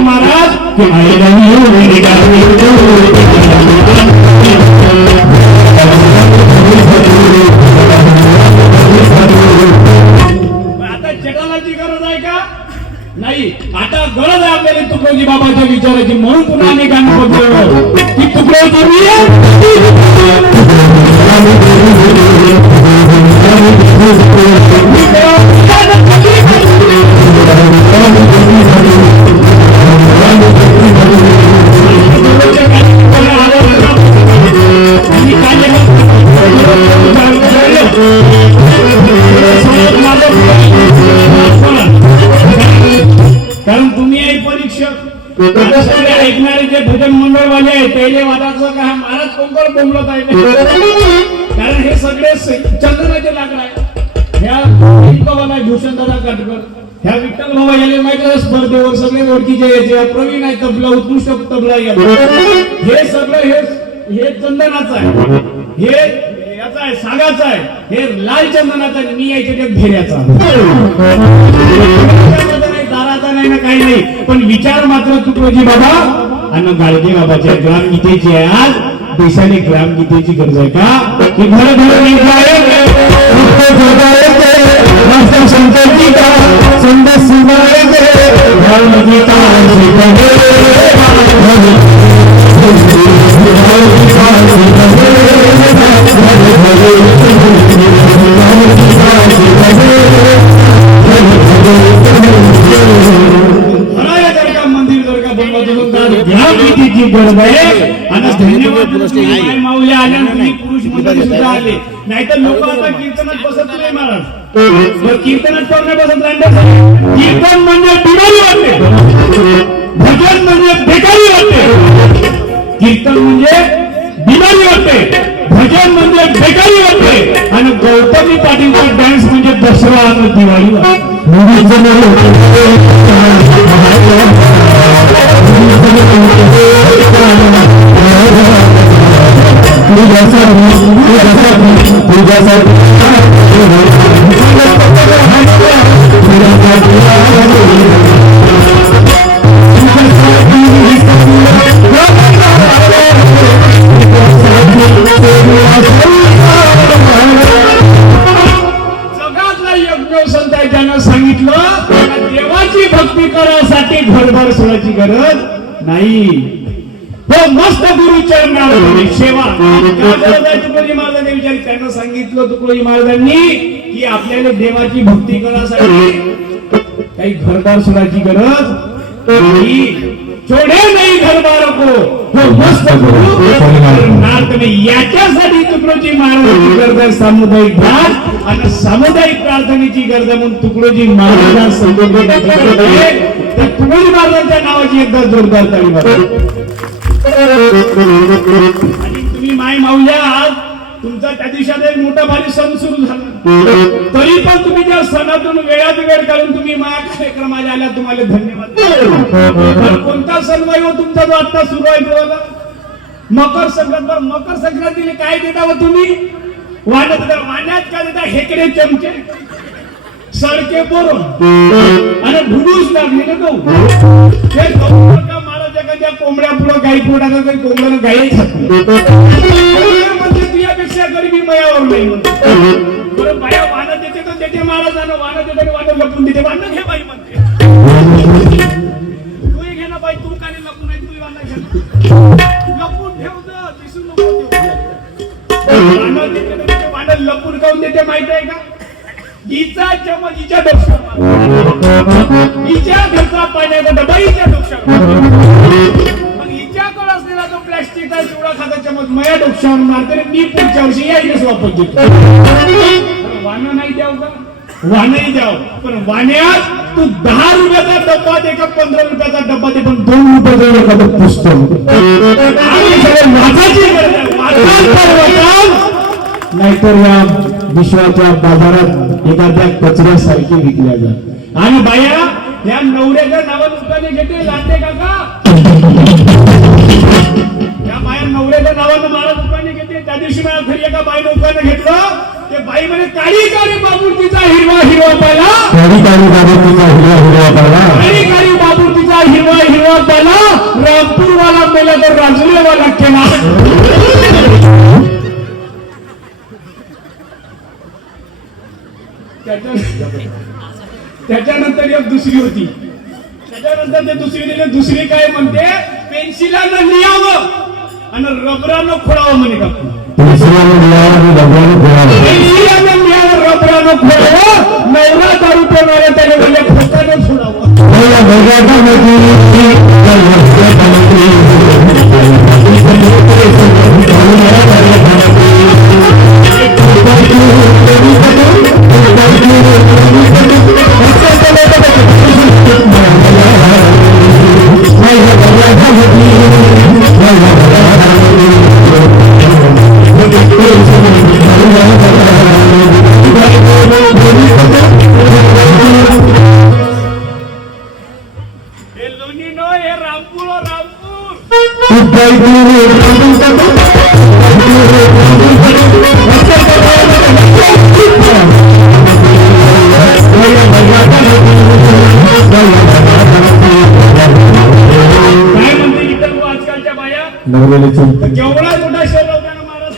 महाराज आता जगालाची गरज आहे का नाही, आता गरज आहे आपल्याला तुकडोजी बाबाच्या विचाराची, म्हणून पुन्हा आम्ही गाणं बघलो की तुकडोजी कारण तुम्ही आहे परीक्षक, ऐकणारे जे भजन मंडळवाले आहेत त्याले वादाचं का महाराज कोंकण बोंबलत आहे, कारण हे सगळे चंदनाचे लाकड आहे. ह्या बाबाला भूषण दादा काटकर, ह्या विठ्ठल बाबा याले माहिती स्पर्धेवर सगळे ओळखीचे याचे प्रवीण आहे, तबला उत्कृष्ट तबला, हे सगळं हे चंदनाचं आहे, हे याचा आहे, सागाचा आहे, हे लाल चंदनाचा आहे, मी याच्या भेऱ्याचा दाराचा नाही ना काही नाही, पण विचार मात्र तुकडोजी बाबा आणि गाडगे बाबाच्या ग्रामगीतेची आहे. आज देशाने ग्रामगीतेची गरज आहे का की घर ग्रामगीतेची गरज आहे. आणि धन्यवाद माऊल्या आल्या, तुम्ही पुरुष मंडळी सुद्धा आले, नाहीतर लोक आता कीर्तनात बसत नाही महाराज, कीर्तनात कोण नाही बसत नाही. कीर्तन म्हणजे बिमारी वाटते, भजन म्हणजे बेकारी वाटते, कीर्तन म्हणजे बिमारी वाटते, भजन म्हणजे बेकारी वाटते, आणि गौतमी पाटीलचा डान्स म्हणजे दसरा आणि दिवाळी वाटते. जगातला यज्ञ संत आहे ज्यानं सांगितलं देवाची भक्ती करासाठी घरभर सोडायची गरज नाही, तो मस्त गुरु चरणावर सेवा. तुकडोजी महाराजांनी विचार त्यांना सांगितलं, तुकडोजी महाराजांनी की आपल्याला देवाची भक्ती करासाठी काही घरदार सोडायची गरज नाही, छोडे नाही घरदार को तो मस्त गुरु याच्यासाठी तुकडोजी महाराजांची गरज आहे सामुदायिक ध्यान आणि सामुदायिक प्रार्थनेची गरज आहे. म्हणून तुकडोजी महाराजांना संबोधण्याची गरज आहे. तर तुकडोजी महाराजांच्या नावाची एकदा जोरदार ताली वाजवा. आणि तुम्ही माय माऊल्या, आज तुमचा त्या दिवसात एक मोठा भारी सण सुरू झाला, तरी पण तुम्ही त्या सणातून वेळात वेळ काढून तुम्ही माझ्या कार्यक्रमाला आल्या, तुम्हाला धन्यवाद. कोणता सण वाई हो तुमचा जो आता सुरू आहे देवाला? मकर संक्रांत. मकर संक्रांतीला काय देता हो तुम्ही? वाण्यात काय देता? हेकडे चमचे, सडके बोरं आणि भुडूस लागले ना तो महाराजांच्या कोंबड्या पुढं गाई पोटा कोंबड्याला गाई म्हणजे तुझ्यापेक्षा गरिबी मयावर नाही म्हणते. बरं बाया वाणं देते तर देते, महाराजांना वाणं देते, वाणं लपून देते, वाणं घे बाई म्हणते, तू घे ना बाई, तू काय लपून नाही, तू वाणं घे, लपून ठेवतं, दिसून नको. वाणं देते वाणं लपून काऊन देते माहिती आहे का? हिचा चमच हिच्या डोक्यावर, हिच्या घरचा पाण्याचा डबा हिच्या डोक्यावर, मग हिच्याकडे असलेला जो प्लॅस्टिकचा चिवडा खाता चमच माझ्या डोक्यावर मारते, मी पुढच्या वर्षी यायलाच वापस देतो. वाणं नाही द्याव का? वाणही द्याव, पण वाण्यात तू 10 रुपयाचा डब्बा दे का 15 रुपयाचा डब्बा दे, पण 2 रुपयाचा एखादं पुस्तक वाचायची गरज आहे. नाहीतर या विश्वाच्या बाजारात एखाद्या कचऱ्यासारखी विकल्या जात. आणि बाया त्या नवऱ्याच्या नावात दुकाने घेते, लाटे काका त्या बाया नवऱ्याच्या नावानं मला दुकाने घेते. त्या दिवशी मला घरी एका बाईनं दुकानं घेतलं, ते बाई म्हणे काळी काळी बाबूजीचा हिरवा हिरवा पाहिला काळी काळी बाबतीचा हिरवा हिरवा पाला काळी काळी बाबूतीचा हिरवा हिरवा पाला रामपूरवाला मेला तर राजूलेवाला केला. त्याच्यानंतर एक दुसरी होती. त्याच्यानंतर ते दुसरी काय म्हणते, पेन्सिलानं लिहावं आणि रबरानं खोडावं म्हणे का. पेन्सिलानं रबरानं खोडावं, नवरा दारू पिणाऱ्या त्याने म्हणजे खोकानं सोडावं. हे लोणी नो, हे रामपूर काय म्हणते इतर आजकालच्या बाया. केवढा मोठा शहर होता ना महाराज,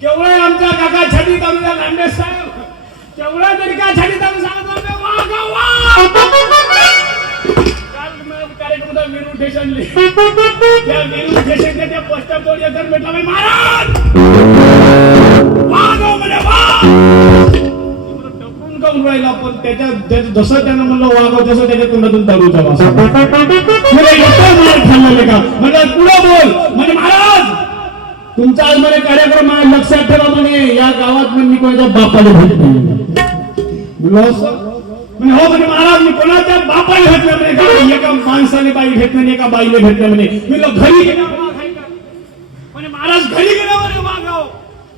केवढा आमचा काका छाती तालुका लांडे साहेब, केवढा तरी का छाती तालुका सांगत होते, वा गा वा. काल कार्यक्रम होता विरू स्टेशनले, त्या विरू स्टेशनच्या त्या पोस्टर तोड येतात भेटला महाराज, वा गा म्हणे वा. काऊन राहिला, पण त्याच्या जसं त्यानं म्हणलं वागाव तसं त्याच्या तोंडातून दारूचा वास. मार खाल्लेले का म्हणजे पुढं बोल म्हणजे महाराज तुमचा आज मला कार्यक्रम आहे, लक्षात ठेवा म्हणे, या गावात मी कोणाच्या बापाला भेट नाही. हो म्हणजे महाराज मी कोणाच्या बापाला भेटलं म्हणे का, एका माणसाने बाई भेटलं नाही, एका बाईने भेटलं म्हणे. मी घरी गेल्यावर म्हणजे महाराज घरी गेल्यावर वागाव.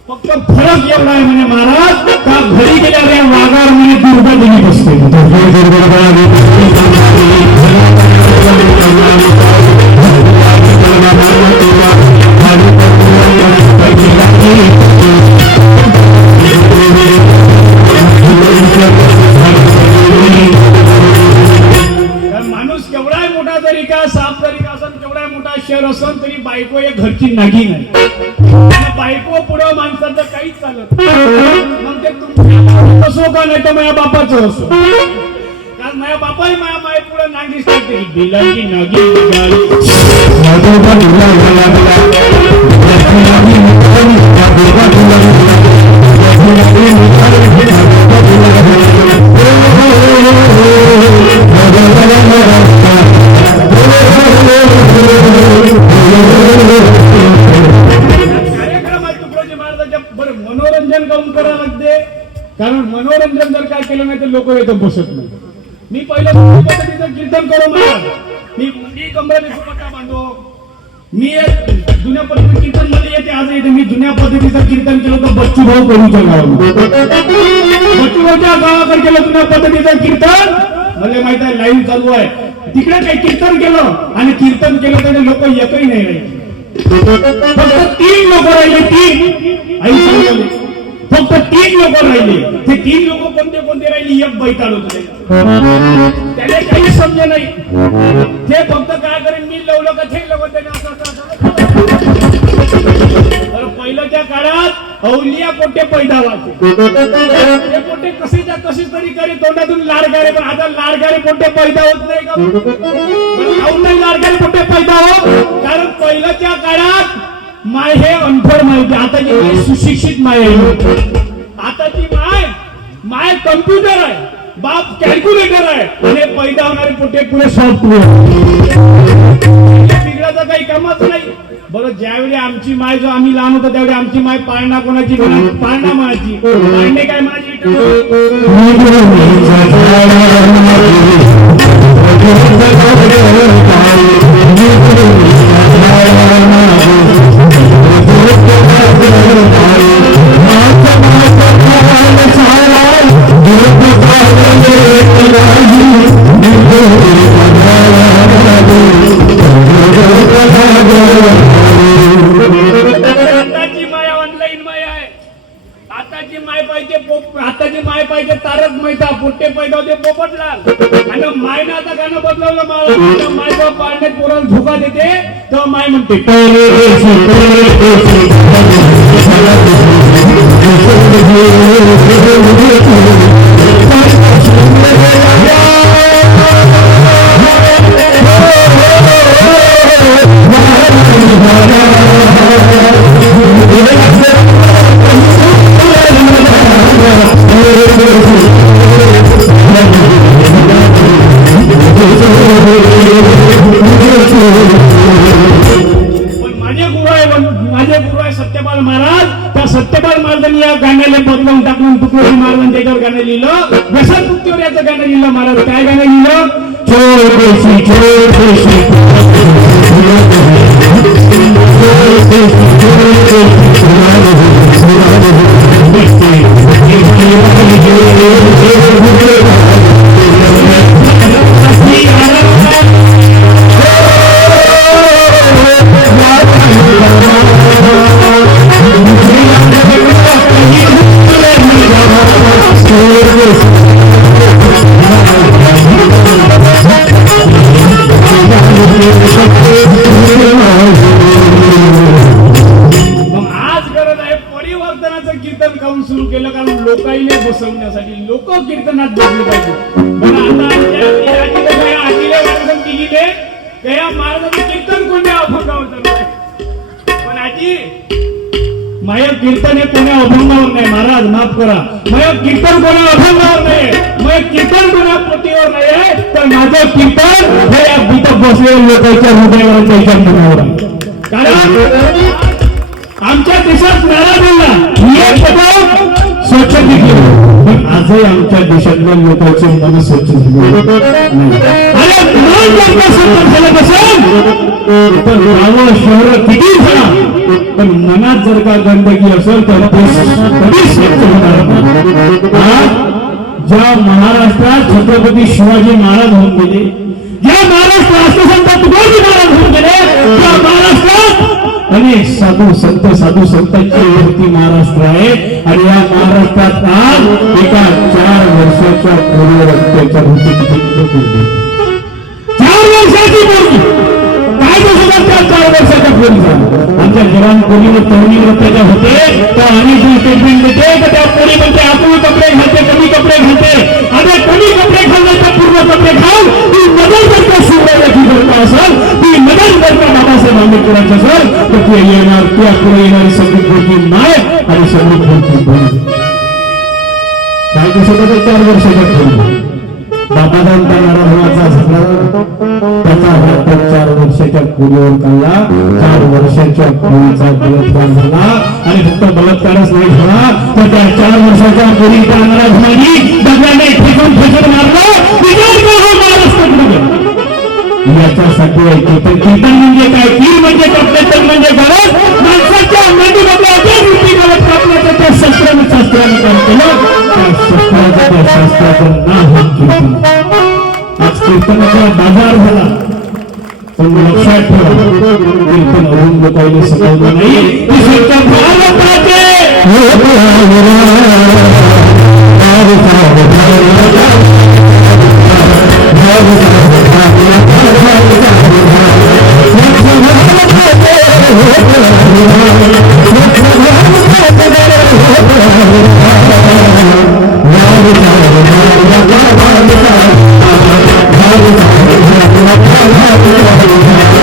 फक्त फरक एवढा आहे म्हणे महाराज, का घरी गेल्यावर वाघावर म्हणे दुर्गा देवी बसते. माणूस केवढाही मोठा जरी का साफ जरी का असेल, केवढा मोठा शहर असेल तरी बायको एक घरची नागी नाही. बायको पुढं माणसाचं काहीच चालत मग ते तुमचं असो का नाही तर माझ्या बापाचं असो. कारण माझ्या बापाही माझ्या माय पुढे नागी सांगते, बिलाची नागी मनोरंजन करून करावं लागते. कारण मनोरंजन जर काय केलं नाही तर लोक येतं बसत नाही. मी पहिलं पद्धतीचं कीर्तन करू मला, मी कमरेला दुपट्टा बांधो, मी जुन्या पद्धतीचं कीर्तन मध्ये येते, आज येते. मी जुन्या पद्धतीचं कीर्तन केलं तर बच्चू भाऊ करूच्या गावात, बच्चू भाऊच्या गावाकडे केलं जुन्या पद्धतीचं कीर्तन. मला माहित आहे लाईव्ह चालू आहे, तिकडे काही कीर्तन केलं आणि कीर्तन केलं तर लोक एकही नाही राहिले. फक्त 3 लोक राहिले, 3 आई सांगले, फक्त 3 लोक राहिले. ते 3 लोक कोणते कोणते राहिले, एक बैताळ होते, त्याने काही समजे नाही. ते फक्त काय करेन, मी लवलं का ते लवलं त्याने असं. पहिल्याच्या काळात अवलिया कोठे पैदा व्हायचे, ते कोठे कशीच तरी करी तोंडातून लाडगारे. पण आता लाडगारे कोठे पैदा होत नाही का, नाही लाडगारे कोठे पैदा हो. कारण पहिल्याच्या काळात माय हे अनफड माहिती, आताची माय सुशिक्षित माय आहे. आताची माय कम्प्युटर आहे, बाप कॅल्क्युलेटर आहे आणि पैदा होणारे पोटे पुरे सॉफ्टवेअर. बिघडायचं काही कामच नाही. बरं ज्यावेळी आमची माय, जो आम्ही लहान होतो त्यावेळी आमची माय पाळणा कोणाची, पाळणा म्हणायची, पाळणे काय म्हणायची, आताची माय पाहिजे तारक मैता पोट्टे पैदा होते पोपटलाल आणि मायनं आता गाणं बदलवलं मला मायचं पाळण्यात पोराला झोका देते तर माय म्हणते माझे गुरु आहे सत्यपाल महाराज. त्या सत्यपाल महाराजांनी या गाण्याला बदलून टाकून तुकोजी महाराजांनी त्याच्यावर गाणं लिहिलं. व्यसन मुक्तीवर याचं गाणं लिहिलं महाराज. काय गाणं लिहिलं? सुरू केलं कारण लोकाईने बसवण्यासाठी लोक कीर्तनात बसले पाहिजे. पण आता त्या महाराजांचं कीर्तन कोणत्या अभंगावर चालू आहे? पण आजी माझं कीर्तन हे कोण्या अभंगावर नाही. महाराज माफ करा, माझं कीर्तन कोण्या अभंगावर नाही, माझं कीर्तन कोण्या पोटीवर नाही आहे, तर माझं कीर्तन हे या तिथं बसलेल्या लोकांच्या हृदयावर त्याच्या मनावर आहे. कारण आमच्या देशात नारायणला एक पदक स्वच्छ केलं पण आजही आमच्या देशातल्या लोकांचे मन स्वच्छ झाले. अरे मन जर का स्वच्छ झालं नसेल तर गावं शहर किती झाला पण मनात जर का गंदगी असेल तर ते कधीच स्वच्छ होणार नाही. ज्या महाराष्ट्रात छत्रपती शिवाजी महाराज होऊन गेले, ज्या महाराष्ट्र राष्ट्रसंत तुकोजी महाराज होऊन गेले, त्या महाराष्ट्रात अनेक साधू संतांची मूर्ती महाराष्ट्र आहे. आणि या महाराष्ट्रात आज एका 4 वर्षाच्या मुलीवर अत्याचार होते. 4 वर्षाची मुलगी काय दोषात त्या 4 वर्षाच्या मुलीचा आमच्या जवान मुलीवर तरुणीवर अत्याचार होते. तर आम्ही जी स्टेटमेंट देते तर त्या मुली म्हणते आपण कपडे घालते, कमी कपडे घालते. आणि कमी कपडे घालण्याच्या पूर्ण कपडे घाल ती मदत करता शिवरायाची करता असेल, ती मदत करता बाबासाहेब आंबेडकरांची असेल तर ती येणार त्या पुढे येणारी सगळी गोष्टी नाही आणि सगळी गोष्टी बंद. काय कसं होतं 4 वर्षाच्या पूर्वी बाबासाहेब नारायणाचा झाला त्याचा हात 4 वर्षाच्या मुलीवर काढला. 4 वर्षाच्या मुलीचा बलात्कार झाला आणि फक्त बलात्कारच नाही झाला तर त्या 4 वर्षाच्या मुलीच्या नारायणाने दगडाने ठेकून मारलं. याच्यासाठी कीर्तन म्हणजे काय? कीर म्हणजे कपड्याचं म्हणजे गरज माणसाच्या मेंदूमधल्या ज्या वृत्ती गरज कापल्याचं त्या शस्त्राने काम केलं. त्या शस्त्राचं त्या शास्त्राचं नाव कीर्तन. आज कीर्तनाचा बाजार झाला पण लक्षात ठेवा कीर्तन अजून लोकांनी शिकवलं नाही. Thank you.